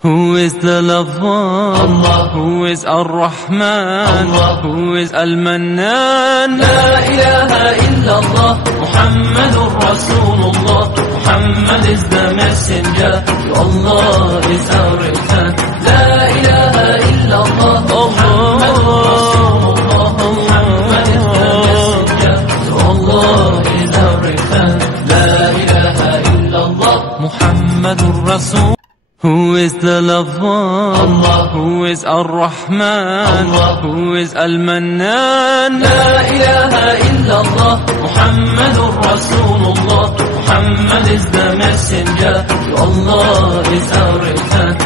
Who is the lover? Allah. Who is Ar-Rahman? Allah. Who is Al-Mannan? La ilaha illallah, Muhammadur Rasulullah. Muhammad is the messenger, to Allah is our return. La ilaha illallah, Muhammadur Rasulullah. Muhammad is the messenger, to Allah is our return. La ilaha illallah, Muhammadur Rasul. Who is the lover? Allah. Who is Ar-Rahman? Allah. Who is Al-Mannan? La ilaha illallah, Muhammadur Rasulullah. Muhammad is the messenger, to Allah is our return.